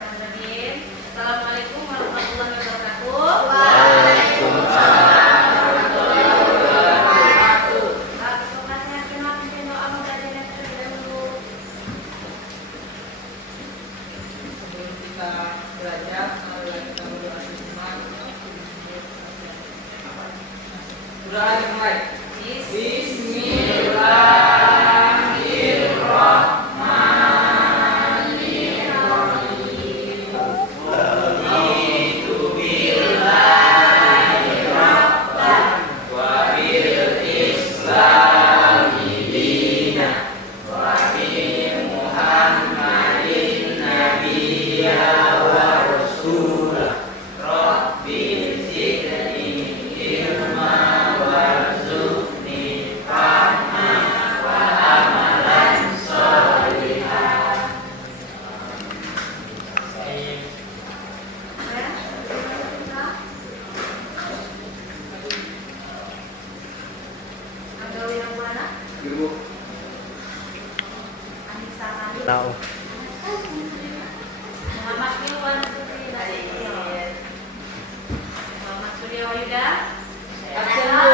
Assalamualaikum warahmatullahi wabarakatuh. Waalaikumsalam warahmatullahi wabarakatuh. Sebelum kita belajar, kita berdoa bersama. Doa yang baik. Tahu. Muhammad Surya Wayuda. Absen Bu.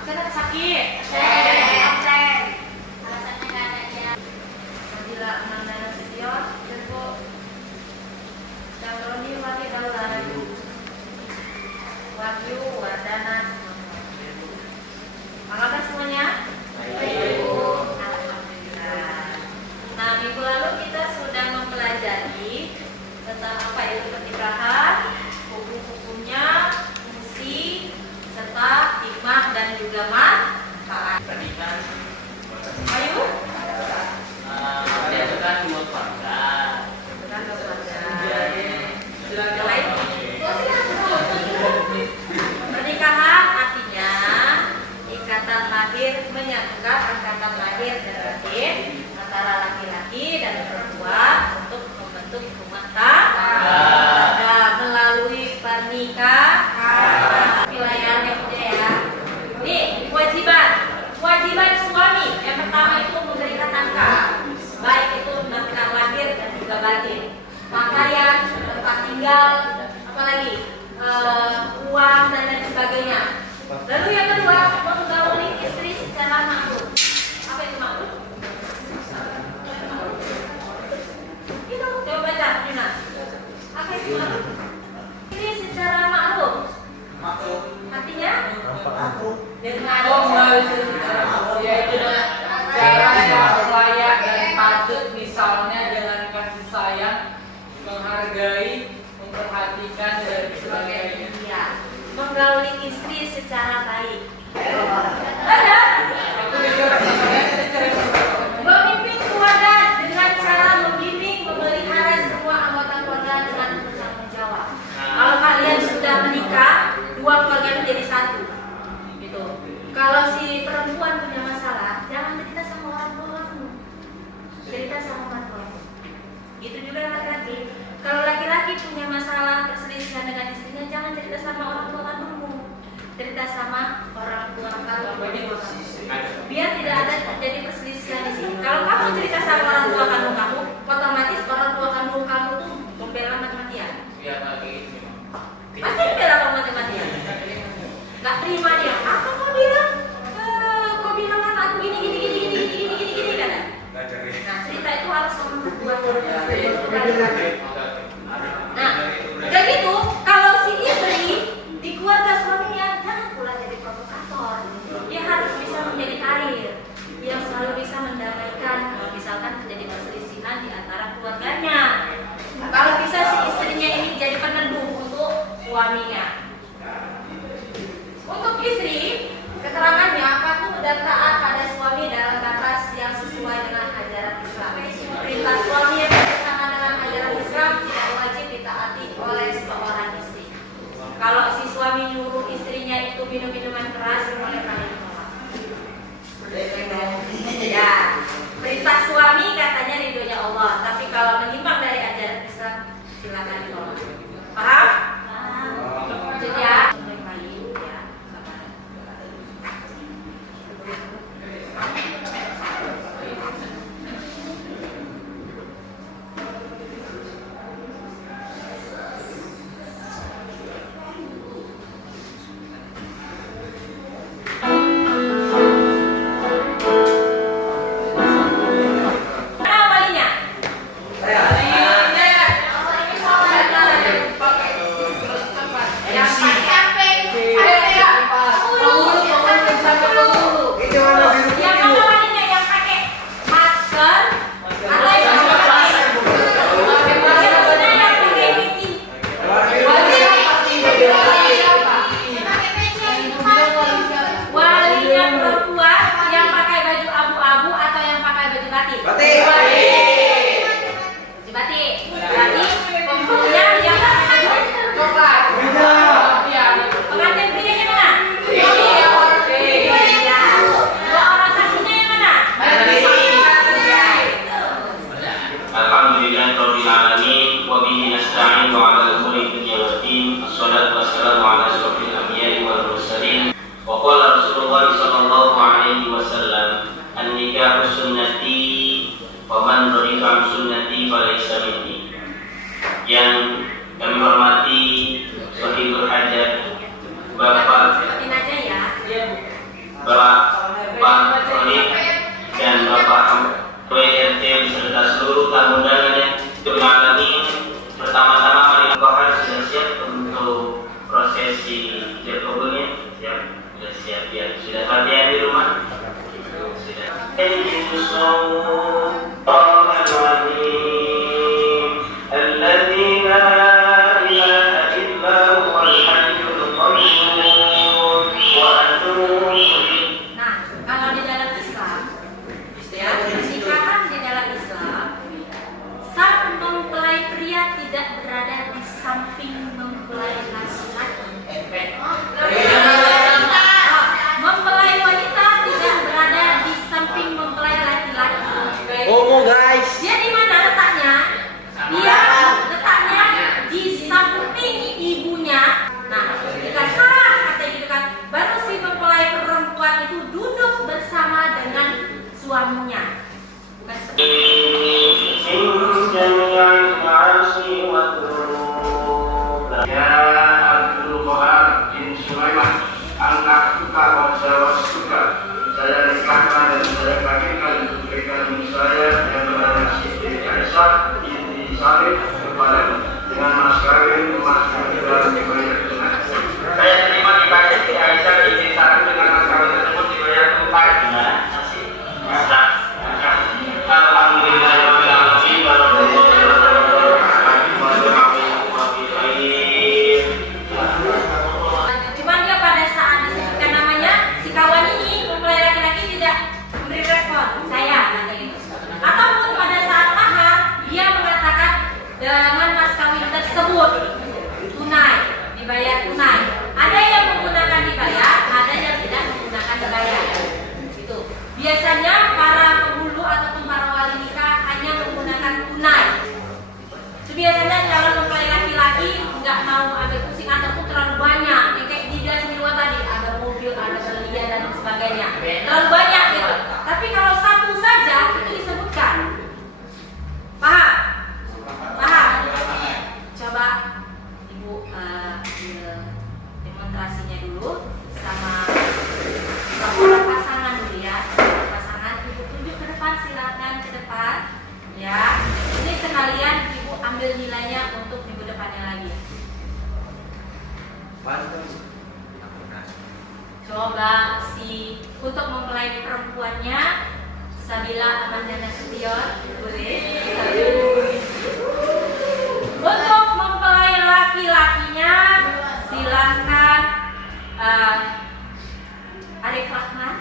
Absen atau sakit? Absen. Alasannya nggak ada ya. Nabila Nandana Setior dan Bu Chandroni Wati Daulan. Wahyu Wardana. Apa semuanya? Nah, minggu lalu kita sudah mempelajari tentang apa itu pernibrahan, hukum-hukumnya, fungsi, serta hikmah dan juga manfaat. Ayo. Menyatukan dua keluarga. Bukan keluarga. Silakan. Lain. Pernikahan artinya ikatan lahir, menyatukan ikatan lahir dan batin antara laki-laki dan perempuan untuk membentuk rumah tangga melalui pernikahan. Wilayah ya. Nih, kewajiban suami yang pertama itu memberikan nafkah, baik itu nafkah lahir dan juga batin, pakaian, tempat tinggal, apalagi uang dan lain sebagainya. Lalu yang kedua, menggauli istri secara ma'ruf. Apa itu ma'ruf? Itu, coba baca, Yuna. Apa itu ma'ruf? Ini secara ma'ruf. Artinya? Dengan Yaitu dengan cara yang layak dan patut, misalnya dengan kasih sayang, menghargai, memperhatikan dan sebagainya. ya, menggauli istri secara baik. Ada? Memimpin keluarga dengan cara membimbing, memelihara semua anggota keluarga dengan bertanggung jawab. Kalau kalian sudah menikah, dua keluarga menjadi satu. Gitu. Kalau si perempuan punya masalah, jangan cerita sama orang tua kamu. Cerita sama orang tua. Gitu juga laki-laki. Kalau laki-laki punya masalah perselisihan dengan istrinya, jangan cerita sama orang tua kandungmu. Cerita sama orang tua kamu. Biar tidak ada terjadi perselisihan di sini. Kalau kamu cerita sama orang tua kandung kamu, otomatis orang tua kandung kamu tuh membela mati-matian. Pasti membela kamu mati-matian. Gak terima dia. Apa kau bilang? Kau bilang kan aku gini kan? Nah, cerita itu harus sama orang tua. Nah, udah gitu, kalau si istri di keluarga suaminya jangan pula jadi provokator. Dia harus bisa menjadi karir yang selalu bisa mendamaikan kalau misalkan terjadi perselisihan di antara keluarganya. Kalau bisa si istrinya ini jadi peneduh untuk suaminya. Untuk istri, keterangannya patuh dan taat pada suami dalam batas yang sesuai dengan ajaran Islam. Perintah suami yang bersama dengan ajaran Islam Alhamdulillahirabbil alamin wa bihi nasta'in wa 'ala umuri dunya waddin. Wassalatu wassalamu 'ala asyrofil anbiya'i wal mursalin. Wa qala Rasulullah sallallahu alaihi wasallam, "An-nikahu sunnati wa man raghiba 'an sunnati falaysa minni." Yang kami hormati Shahibul Hajat Bapak Khalid dan Bapak PRT beserta seluruh tamu undangan yang alamin. Pertama-tama mari Bapak sudah siap untuk prosesi jadwalnya? Sudah siap ya. Sudah latihan di rumah? Sudah. Suaminya. Ya Abdul Qahar bin Sulaiman, anak suka wajah suka, saya nikahkan dan saya kawinkan putri kandung saya yang bernama Siti Aisyah binti Salim kepada dengan mas kawin emas dan dibayar tunai. Saya terima nikah Siti Aisyah binti Salim dengan mas kawin tersebut dibayar tunai. Cuman dia pada saat disebutkan namanya, si kawan ini mempelai laki-laki tidak memberi respon, saya kata gitu. Ataupun pada saat mahar dia mengatakan dengan mas kawin tersebut tunai, dibayar tunai. Ada yang menggunakan dibayar, ada yang tidak menggunakan dibayar. Gitu. Biasanya para penghulu ataupun para wali nikah hanya menggunakan tunai. Biasanya calon mempelai laki-laki nggak mau ambil pusing ataupun terlalu banyak. Kayak dia sendiri tadi ada mobil, ada berlian dan sebagainya. Terlalu banyak gitu. Tapi kalau satu saja itu disebutkan. Paham? Paham? Coba Ibu demonstrasinya dulu sama orang pasangan dulu ya. Pasangan Ibu tunjuk ke depan, silakan ke depan. Ya. Ini sekalian Ibu ambil nilainya untuk minggu depannya lagi. Coba untuk mempelai perempuannya Sabila Amandana Sution boleh. Untuk mempelai laki-lakinya silakan Arif Rahman.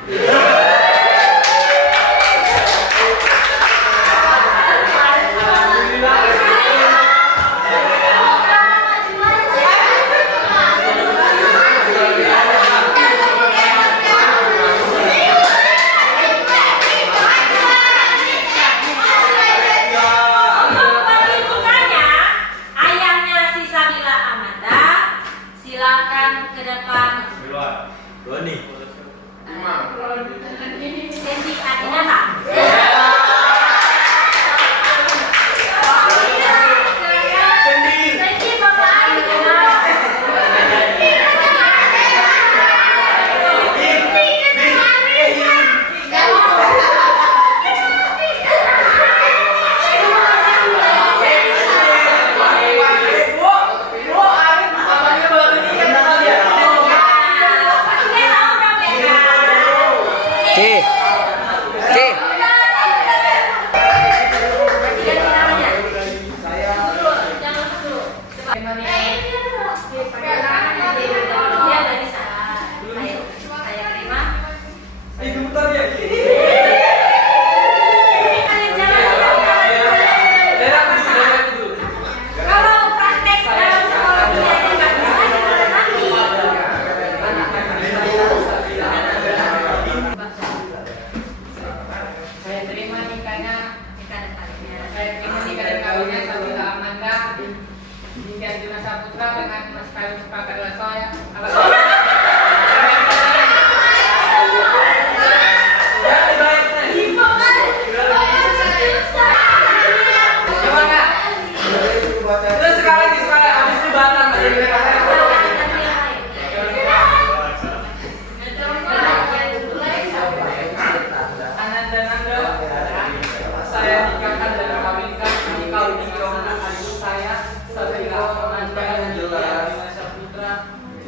Putra dengan mas kawin sepakat dengan saya.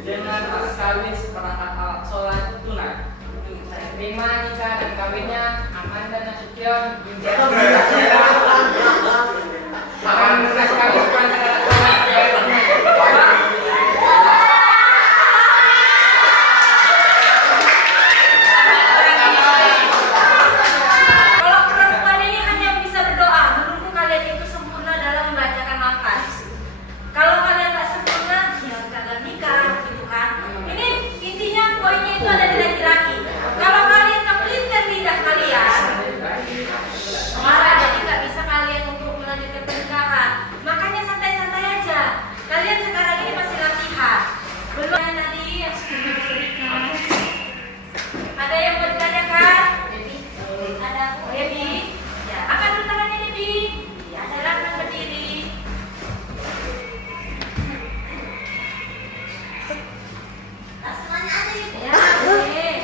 Dengan mas kawin seperangkat alat sholat tunai. Saya terima nikah dan kawinnya Amanda Nasution. Akan mas kawin seperangkat alat sholat tunai. Kalau perempuan ini hanya bisa berdoa, menunggu kalian itu sempurna dalam membacakan nafas. Kalau kalian tak sempurna, ya kalian nikah. Ini intinya poinnya itu ada di laki-laki. Kalau kalian kepelitan lidah kalian, marah jadi nggak bisa kalian untuk melanjutkan pernikahan. Makanya santai-santai aja. Kalian sekarang ini masih latihan. Belum yang tadi yang sudah berikan. Ada yang mau ditanyakan? Ada Debbie? Ya, angkat dulu tangannya Debbie. Ya, silakan berdiri. Semuanya ada gitu. Ya, boleh.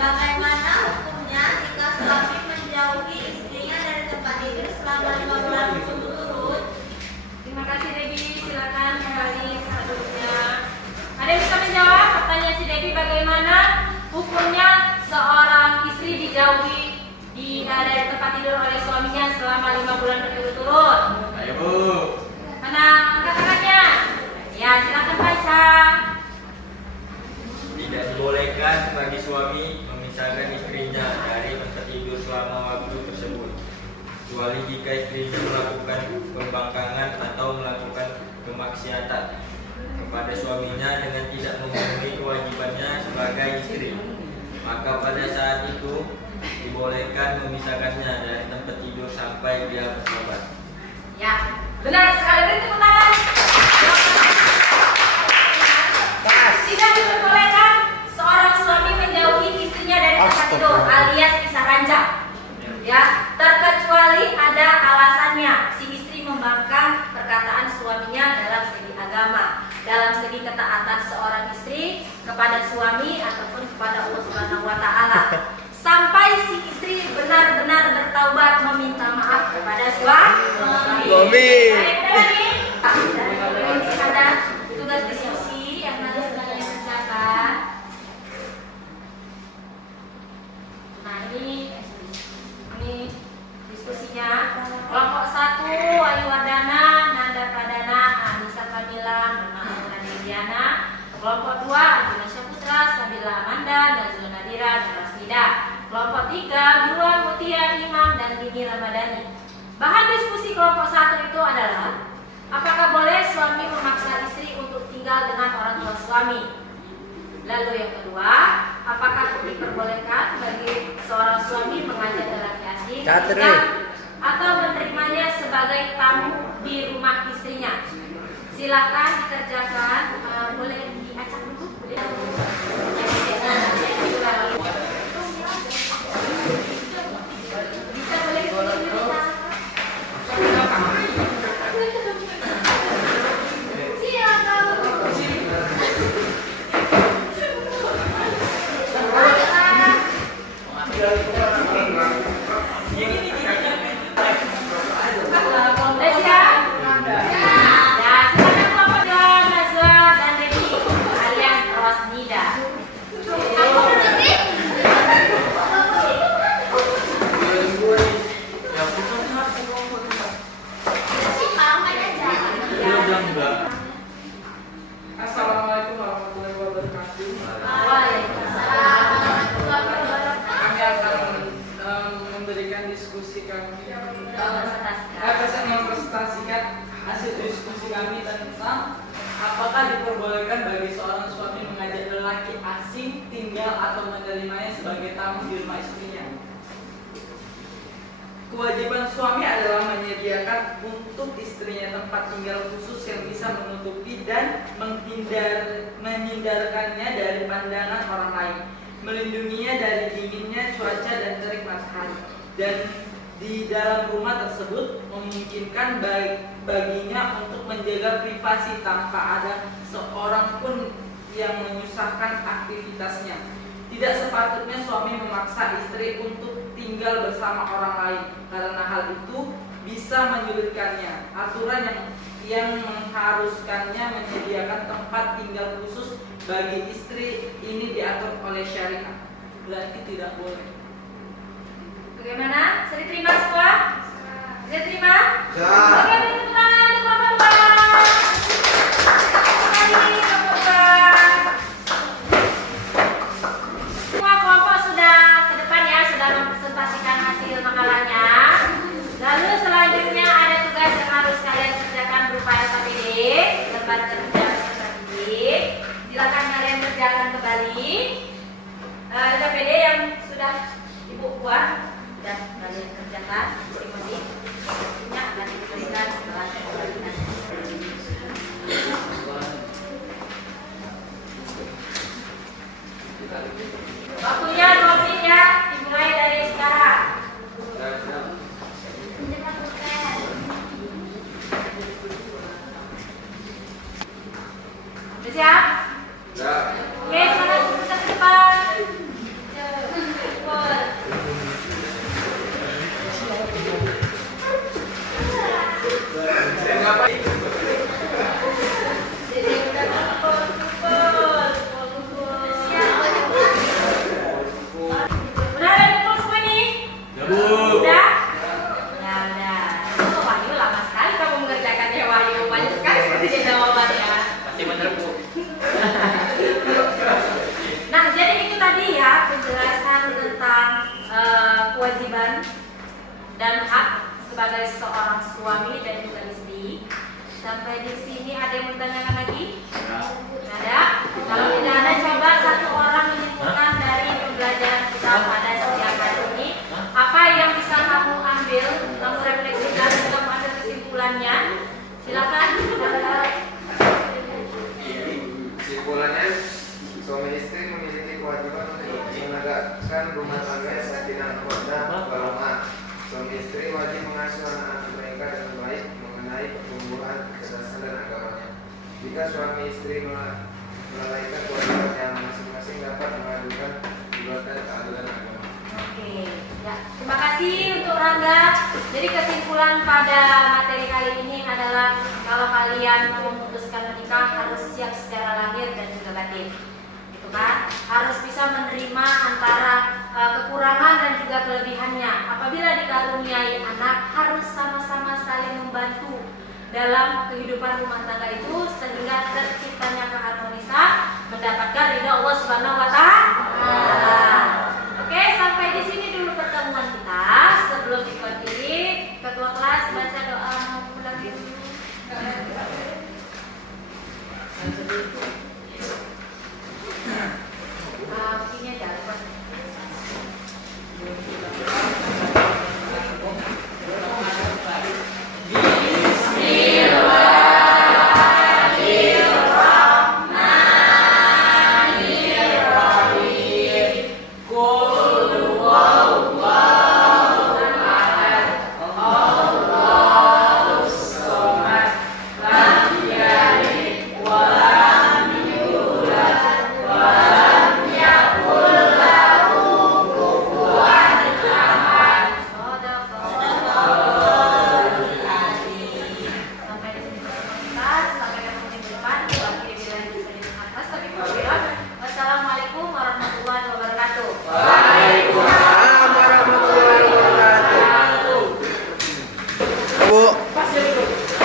Bagaimana hukumnya jika suami menjauhi istrinya dari tempat tidur selama 5 bulan berturut-turut? Terima kasih Debbie, silakan kembali ke duduknya. Ada yang bisa menjawab pertanyaan si Debbie, bagaimana hukumnya seorang istri dijauhi dari tempat tidur oleh suaminya selama 5 bulan berturut-turut? Ayo Bu. Mana angkat tangannya? Ya, silakan baca. Tidak dibolehkan bagi suami memisahkan istrinya dari tempat tidur selama waktu tersebut, kecuali jika istrinya melakukan pembangkangan atau melakukan kemaksiatan kepada suaminya dengan tidak memenuhi kewajibannya sebagai istri. Maka pada saat itu dibolehkan memisahkannya dari tempat tidur sampai dia bertobat. Ya, benar sekali. Beri tepuk tangan. Tidak diperbolehkan seorang suami menjauhi istrinya dari tempat tidur alias pisah ranjang. Ya, terkecuali ada alasannya. Si istri membangkang perkataan suaminya dalam segi agama, dalam segi ketaatan seorang istri kepada suami ataupun kepada Allah Subhanahu wa taala. Sampai si istri benar-benar bertaubat meminta maaf kepada suami. Baik, ada tugas diskusi yang nanti sedang dikerjakan. Nah, ini diskusinya. Kelompok 1 Ayu Wardana, Nanda Pradana, Anissa Kamila, Nona Diana. Kelompok 2 Arjuna Syaputra, Sabila Amanda, Nazul Nadira, dan Rasmida. Kelompok 3 Dua Mutia Imam dan Dini Ramadhani. Bahan diskusi kelompok 1 itu adalah apakah boleh suami memaksa istri untuk tinggal dengan orang tua suami? Lalu yang kedua, apakah diperbolehkan bagi seorang suami mengajak lelaki asing tinggal atau menerimanya sebagai tamu di rumah istrinya? Silakan dikerjakan. Boleh diacak dulu? Bisa boleh Assalamualaikum warahmatullahi wabarakatuh. Waalaikumsalam warahmatullahi wabarakatuh. Kami akan memberikan diskusi kami mempresentasikan hasil diskusi kami tentang apakah diperbolehkan bagi seorang suami mengajak lelaki asing tinggal atau menerimanya sebagai tamu di rumah istrinya. Kewajiban suami adalah menyediakan untuk istrinya tempat tinggal khusus yang bisa menutupi dan menghindarkannya dari pandangan orang lain, melindunginya dari dinginnya cuaca dan terik matahari, dan di dalam rumah tersebut memungkinkan baginya untuk menjaga privasi tanpa ada seorang pun yang menyusahkan aktivitasnya. Tidak sepatutnya suami memaksa istri untuk tinggal bersama orang lain, karena hal itu bisa menyulitkannya. Aturan yang mengharuskannya menyediakan tempat tinggal khusus bagi istri ini diatur oleh syariat. Berarti tidak boleh. Bagaimana? Bisa diterima semua? Bisa diterima? Bisa. Oke, beri tepuk tangan untuk Bapak-bapak. Mari, Bapak-bapak. Semua kelompok sudah ke depan ya, sudah mempresentasikan hasil makalahnya. Lalu selanjutnya ada tugas yang harus kalian kerjakan berupa LKPD, lembar kerja peserta didik. Silakan kalian kerjakan kembali. LKPD yang sudah Ibu buat dan kalian kerjakan masing-masing. Ini akan diberikan setelah kembalian. Waktunya 2 menit ya, dimulai dari sekarang. Udah siap? Oke, sekarang kita ke depan. Kewajiban dan hak sebagai seorang suami dan juga istri. Sampai di sini ada yang bertanyakan lagi? Ada? Kalau tidak ada, coba satu orang menyimpulkan dari pembelajaran kita pada siang hari ini. Apa yang bisa kamu ambil, kamu refleksikan, dan kamu ambil kesimpulannya? Silakan. Kesimpulannya, suami istri memiliki kewajiban untuk menegakkan rumah tangga yang sakinah mawaddah warahmah. Suami istri wajib mengasuh anak-anak mereka dengan baik mengenai pertumbuhan, kecerdasan dan agamanya. Jika suami istri melalaikan kewajiban yang masing-masing dapat mengajukan gugatan keadilan agama. Oke, ya. Terima kasih untuk Rangga. Jadi kesimpulan pada materi kali ini adalah kalau kalian mau memutuskan menikah harus siap secara lahir dan juga batin. Kan? Harus bisa menerima antara kekurangan dan juga kelebihannya. Apabila dikaruniai anak, harus sama-sama saling membantu dalam kehidupan rumah tangga itu sehingga terciptanya keharmonisan, mendapatkan ridha Allah Subhanahu wa